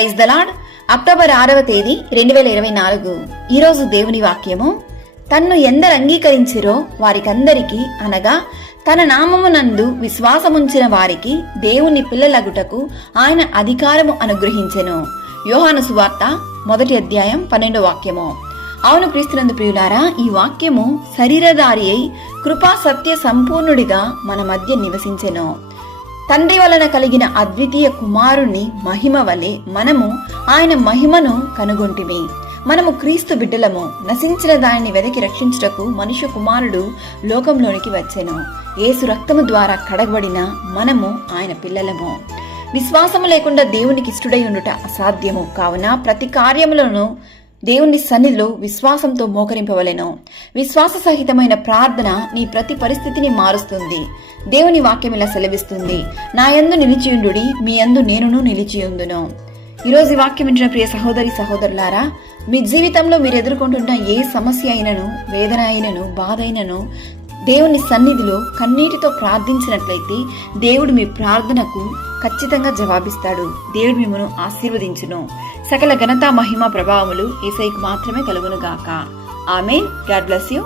Praise the lord. October 6వ తేదీ 2024. ఈరోజు దేవుని వాక్యము, తన్ను ఎందరు అంగీకరించిరో వారికందరికీ అనగా తన నామమునందు విశ్వాసముంచిన వారికి దేవుని పిల్లలగుటకు ఆయన అధికారము అనుగ్రహించెను. యోహాను సువార్త 1వ అధ్యాయం 12వ వాక్యము. అవును క్రీస్తునందు ప్రియులారా, ఈ వాక్యము శరీరధారి అయి కృపా సత్య సంపూర్ణుడిగా మన మధ్య నివసించెను. తండ్రి వలన కలిగిన అద్వితీయ కుమారుని మహిమ వలె మనము ఆయన మహిమను కనుగొంటిమి. మనము క్రీస్తు బిడ్డలము. నశించిన దానిని వెదకి రక్షించుటకు మనుష్య కుమారుడు లోకంలోనికి వచ్చెను. యేసు రక్తము ద్వారా కడగబడిన మనము ఆయన పిల్లలము. విశ్వాసము లేకుండా దేవునికి ఇష్టడై ఉండుట అసాధ్యము. కావున ప్రతి కార్యములను దేవుని సన్నిధిలో విశ్వాసంతో మోకరింపవలెను. విశ్వాస సహితమైన ప్రార్థన నీ ప్రతి పరిస్థితిని మారుస్తుంది. దేవుని వాక్యం ఇలా సెలవిస్తుంది, నా యందు నిలిచియుండుడి, మీ యందు నేనును నిలిచియుందును. ఈరోజు ఈ వాక్యం వింటున్న ప్రియ సహోదరి సహోదరులారా, మీ జీవితంలో మీరు ఎదుర్కొంటున్న ఏ సమస్య అయినను, వేదన అయినను, బాధ అయినను దేవుని సన్నిధిలో కన్నీటితో ప్రార్థించినట్లయితే దేవుడు మీ ప్రార్థనకు ఖచ్చితంగా జవాబిస్తాడు. దేవుడు మిమ్మను ఆశీర్వదించును. సకల ఘనత మహిమ ప్రభావములు యేసయ్యకు మాత్రమే కలుగును గాక. ఆమేన్. God bless you.